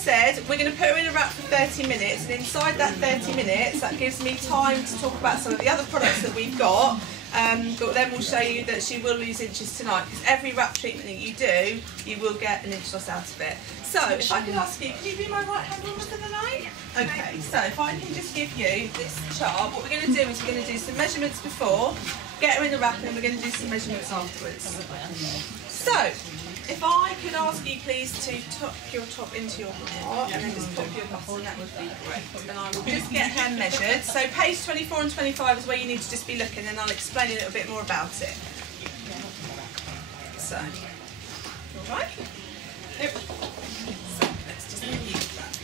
said, we're going to put her in a wrap for 30 minutes, and inside that 30 minutes, that gives me time to talk about some of the other products that we've got. But then we'll show you that she will lose inches tonight, because every wrap treatment that you do, you will get an inch loss out of it. So, if I could ask you, can you be my right hand woman for the night? Okay, so if I can just give you this chart, what we're going to do is we're going to do some measurements before, get her in the wrap, and then we're going to do some measurements afterwards. So, if I could ask you please to tuck your top into your heart and then just pop your button, that would be great. And I will just get her measured. So page 24 and 25 is where you need to just be looking, and I'll explain a little bit more about it. So, alright. Yep. So, let's just use that.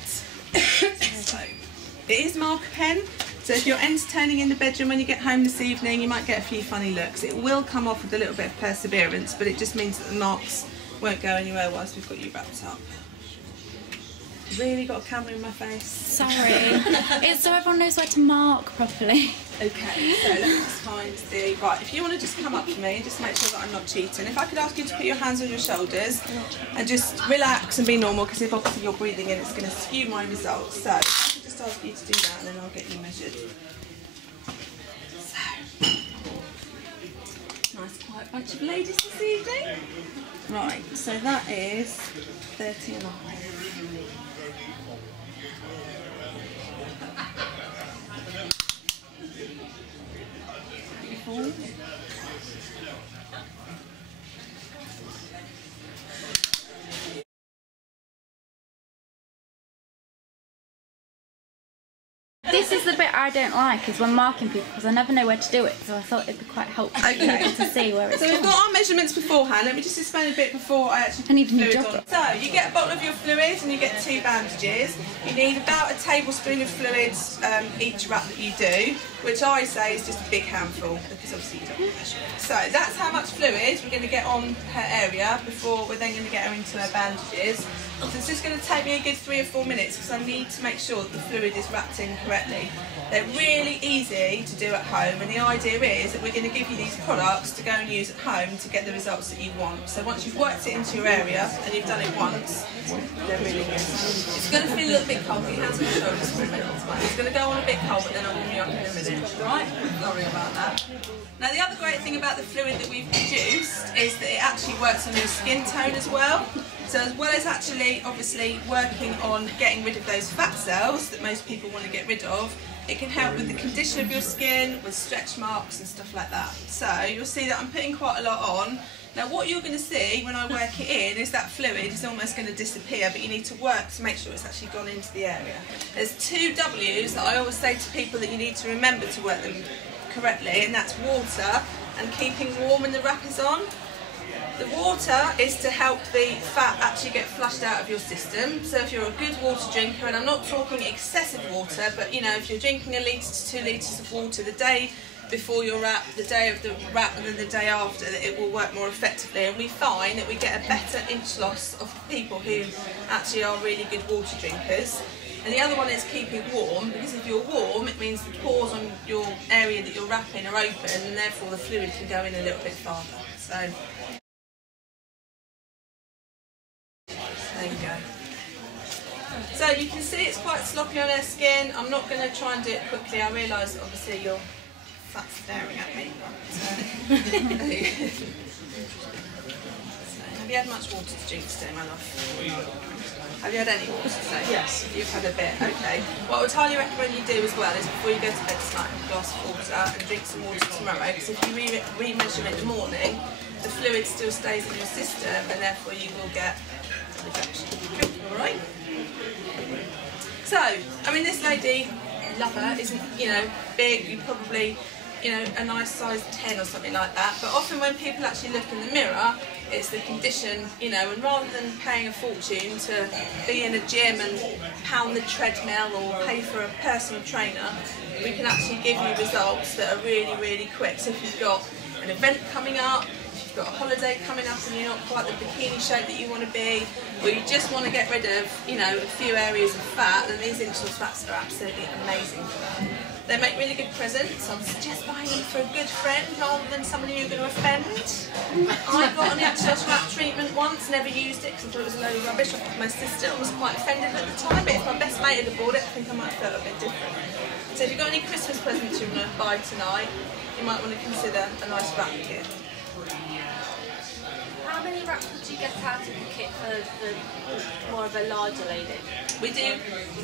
So, it is marker pen. So if you're entertaining in the bedroom when you get home this evening, you might get a few funny looks. It will come off with a little bit of perseverance, but it just means that the marks won't go anywhere whilst we've got you wrapped up. Really got a camera in my face. Sorry. It's so everyone knows where to mark properly. Okay, so let me just find the... Right, if you want to just come up to me and just make sure that I'm not cheating. If I could ask you to put your hands on your shoulders and just relax and be normal, because if obviously you're breathing in, it's going to skew my results. So if I could just ask you to do that, and then I'll get you measured. So, nice quiet bunch of ladies this evening. Right, so that is 30 and a half. This is the bit I don't like, is when marking people, because I never know where to do it, so I thought it'd be quite helpful to see where it's So we've got our measurements beforehand. Let me just explain a bit before I actually put the fluid on. So you get a bottle of your fluid and you get 2 bandages. You need about a tablespoon of fluids each wrap that you do, which I say is just a big handful, because obviously you don't measure it. So that's how much fluid we're going to get on her area before we're then going to get her into her bandages. So it's just going to take me a good 3 or 4 minutes, because I need to make sure that the fluid is wrapped in correctly. They're really easy to do at home, and the idea is that we're going to give you these products to go and use at home to get the results that you want. So once you've worked it into your area and you've done it once, they're really good. It's going to feel a little bit cold. Put your hands on your shoulders for a minute. It's going to go on a bit cold, but then I'll warm you up in a minute. Right? Sorry about that. Now the other great thing about the fluid that we've produced is that it actually works on your skin tone as well. So as well as actually obviously working on getting rid of those fat cells that most people want to get rid of, it can help with the condition of your skin, with stretch marks and stuff like that. So you'll see that I'm putting quite a lot on. Now what you're going to see when I work it in is that fluid is almost going to disappear, but you need to work to make sure it's actually gone into the area. There's 2 W's that I always say to people that you need to remember to work them correctly, and that's water and keeping warm when the wrap is on. The water is to help the fat actually get flushed out of your system. So if you're a good water drinker, and I'm not talking excessive water, but you know, if you're drinking 1 litre to 2 litres of water the day before your wrap, the day of the wrap, and then the day after, that it will work more effectively. And we find that we get a better inch loss of people who actually are really good water drinkers. And the other one is keeping warm, because if you're warm, it means the pores on your area that you're wrapping are open, and therefore the fluid can go in a little bit farther. So there you go. So you can see it's quite sloppy on her skin. I'm not going to try and do it quickly. I realise that obviously you're fat staring at me. So, have you had much water to drink today, my love? Have you had any water today? Yes. You've had a bit, okay. What I would highly recommend you do as well is before you go to bed tonight, have a glass of water and drink some water tomorrow, because if you re-measure in the morning, the fluid still stays in your system, and therefore you will get a reduction. Alright? So, I mean, this lady, love her, isn't, you know, big. You probably, you know, a nice size 10 or something like that. But often when people actually look in the mirror, it's the condition, you know, and rather than paying a fortune to be in a gym and pound the treadmill or pay for a personal trainer, we can actually give you results that are really, really quick. So if you've got an event coming up, got a holiday coming up and you're not quite the bikini shape that you want to be, or you just want to get rid of, you know, a few areas of fat, then these inch loss wraps are absolutely amazing for that. They make really good presents. I would suggest buying them for a good friend rather than somebody you're going to offend. I got an ActiDerm wrap treatment once, never used it because I thought it was a load of rubbish. I got my sister and was quite offended at the time, but if my best mate had bought it, I think I might have felt a bit different. So if you've got any Christmas presents you want to buy tonight, you might want to consider a nice wrap kit. How many wraps would you get out of the kit for the more of a larger lady? We do,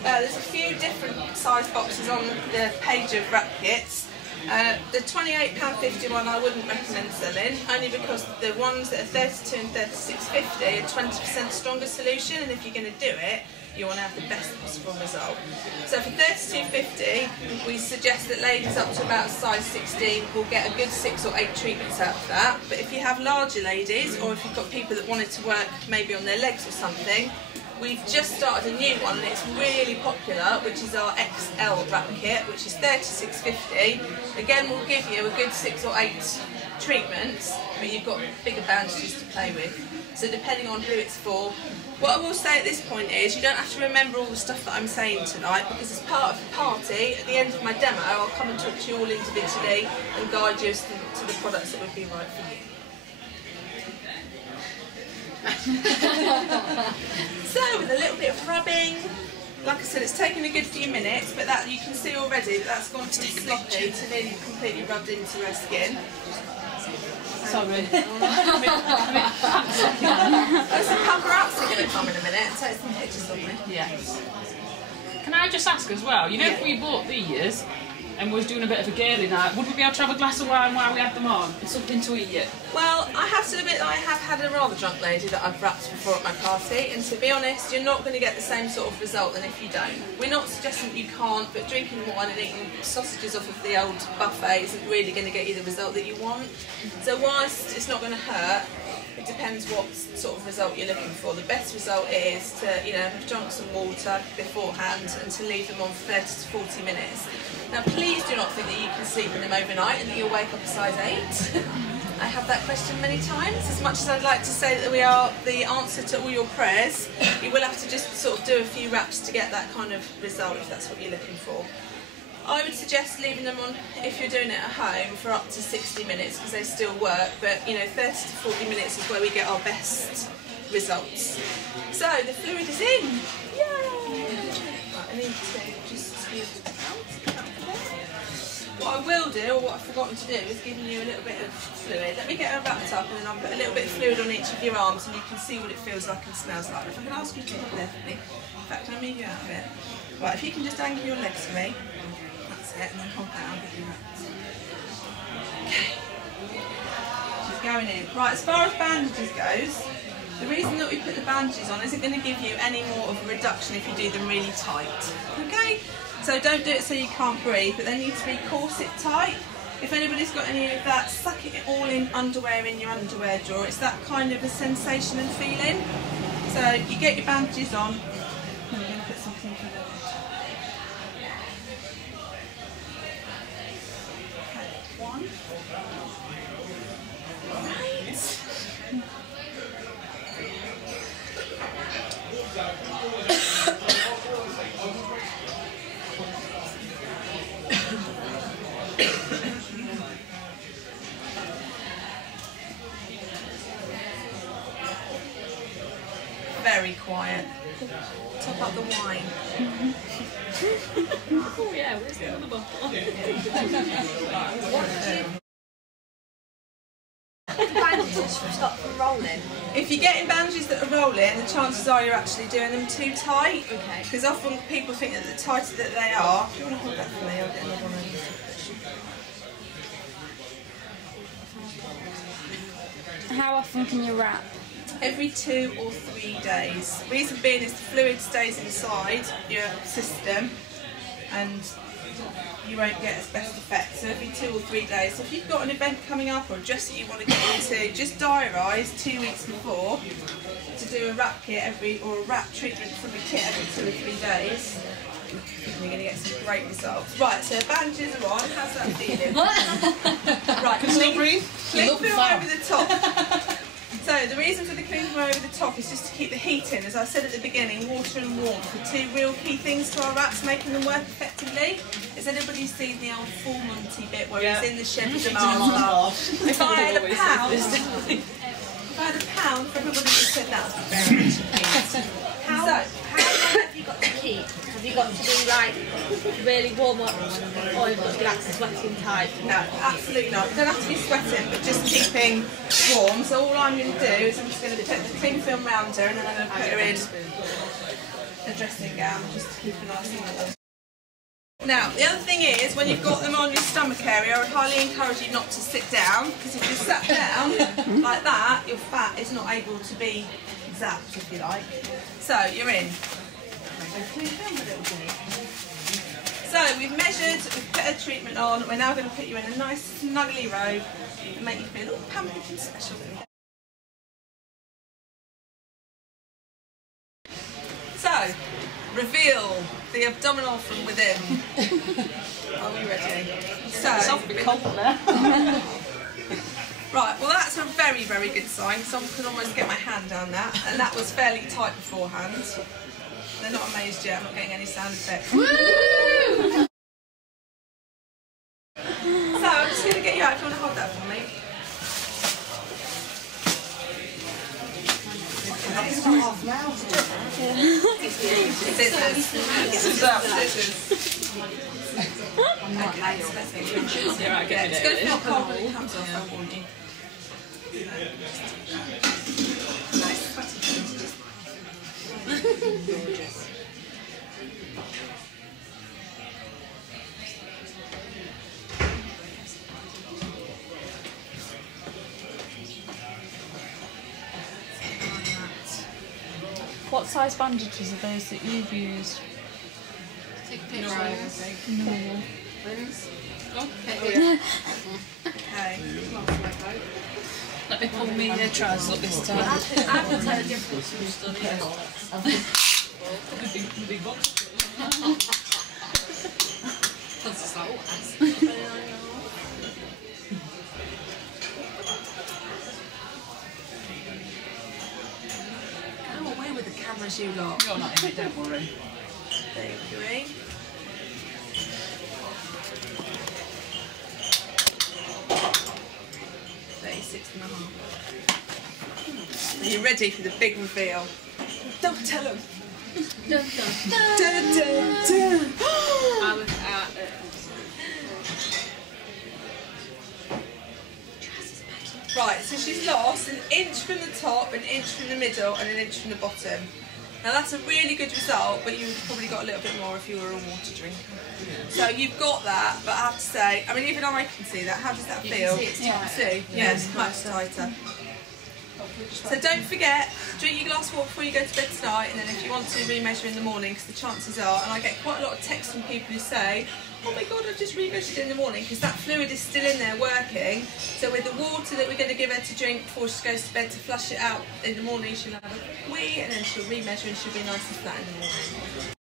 there's a few different size boxes on the page of wrap kits. The £28.50 one I wouldn't recommend selling, only because the ones that are 32 and 36.50 are 20% stronger solution, and if you're going to do it, you want to have the best possible result. So for £32.50, we suggest that ladies up to about size 16 will get a good 6 or 8 treatments out of that. But if you have larger ladies, or if you've got people that wanted to work maybe on their legs or something, we've just started a new one and it's really popular, which is our XL wrap kit, which is £36.50. Again, we'll give you a good 6 or 8 treatments, but you've got bigger bandages to play with. So depending on who it's for. What I will say at this point is you don't have to remember all the stuff that I'm saying tonight, because as part of the party, at the end of my demo, I'll come and talk to you all individually and guide you as to the products that would be right for you. So with a little bit of rubbing, like I said, it's taken a good few minutes, but that you can see already that that's gone from sloppy to nearly completely rubbed into her skin. Sorry. There's some paparazzi going to come in a minute and take some pictures of me. Yes. Can I just ask as well, you know, if we bought these and was doing a bit of a girly night, would we be able to have a glass of wine while we had them on and something to eat it? Well, I have to admit that I have had a rather drunk lady that I've wrapped before at my party, and to be honest, you're not going to get the same sort of result than if you don't. We're not suggesting that you can't, but drinking wine and eating sausages off of the old buffet isn't really going to get you the result that you want. So whilst it's not going to hurt, it depends what sort of result you're looking for. The best result is to, you know, have drunk some water beforehand and to leave them on for 30 to 40 minutes. Now please do not think that you can sleep in them overnight and that you'll wake up a size 8. I have that question many times. As much as I'd like to say that we are the answer to all your prayers, you will have to just sort of do a few wraps to get that kind of result if that's what you're looking for. I would suggest leaving them on, if you're doing it at home, for up to 60 minutes because they still work, but you know, 30 to 40 minutes is where we get our best results. So the fluid is in. Yay! Right, I need to just squeeze it out. What I will do, or what I've forgotten to do, is giving you a little bit of fluid. Let me get her wrapped up and then I'll put a little bit of fluid on each of your arms and you can see what it feels like and smells like. If I can ask you to hold there for me. In fact, I'll move you out of it. Right, if you can just angle your legs for me. That's it, and then hold that, I'll give you wrapped. Okay. She's going in. Right, as far as bandages goes, the reason that we put the bandages on isn't going to give you any more of a reduction if you do them really tight. Okay? So don't do it so you can't breathe, but they need to be corset tight. If anybody's got any of that, suck it all in underwear in your underwear drawer. It's that kind of a sensation and feeling. So you get your bandages on. I'm going to put something for the one. Right. Very quiet. Top up the wine. Oh yeah, where's the other bottle? Bandages stop from rolling. If you're getting bandages that are rolling, the chances are you're actually doing them too tight. Okay. Because often people think that the tighter that they are. If you want to hold that for me, I'll get another one of How often can you wrap? every 2 or 3 days. The reason being is the fluid stays inside your system and you won't get its best effect. So every 2 or 3 days. So if you've got an event coming up or a dress that you want to get into, just diarise 2 weeks before to do a wrap kit or a wrap treatment from a kit every 2 or 3 days. And you're going to get some great results. Right, so bandages are on. How's that feeling? Right, Can you breathe? Cling film over the top. So the reason for the cling film over the top is just to keep the heat in. As I said at the beginning, water and warmth are 2 real key things to our wraps, making them work effectively. It's Has anybody seen the old full Monty bit where he's in the shed with the Mars? If I had a pound, for everybody that said that would be very much appeased. How long have you got to keep? Have you got to be like really warm up or you've got to be like sweating tight? No, absolutely not. You don't have to be sweating, but just keeping warm. So all I'm going to do is I'm just going to put the cling film round her and then I'm going to put her in a dressing gown just to keep her nice and warm. Now, the other thing is, when you've got them on your stomach area, I would highly encourage you not to sit down, because if you sat down like that, your fat is not able to be zapped, if you like. So, you're in. So, we've measured, we've put a treatment on, we're now going to put you in a nice snuggly robe and make you feel all pampered and special. So, reveal the abdominal from within. Are we ready? So, It's off a bit cold now. right, well that's a very, very good sign. Someone could almost get my hand down that, and that was fairly tight beforehand. They're not amazed yet, I'm not getting any sound effects. Woo! So, I'm just going to get you out if you want to hold that for me. Scissors. Okay, so let's get you in. It's going to feel cold when it comes off, I warn you. Nice sweaty gorgeous. What size bandages are those that you've used? Take a picture. Normal. Okay. Let me pull me trousers up this time. I can tell the difference from studying. Big box. Go away with the cameras, you lot. You're not in it, don't worry. 33. Are you ready for the big reveal? Don't tell them. Dun, dun, dun. Dun, dun, dun. I was Right, so she's lost an inch from the top, an inch from the middle, and an inch from the bottom. Now that's a really good result, but you've probably got a little bit more if you were a water drinker. So you've got that, but I have to say, I mean, even I can see that. How does that feel? see it's tight. See? Yeah, it's much tighter. So don't forget, drink your glass of water before you go to bed tonight, and then if you want to remeasure in the morning, because the chances are, and I get quite a lot of texts from people who say, oh my god, I've just remeasured in the morning, because that fluid is still in there working. So with the water that we're going to give her to drink before she goes to bed to flush it out in the morning, she'll have a wee, and then she'll remeasure and she'll be nice and flat in the morning.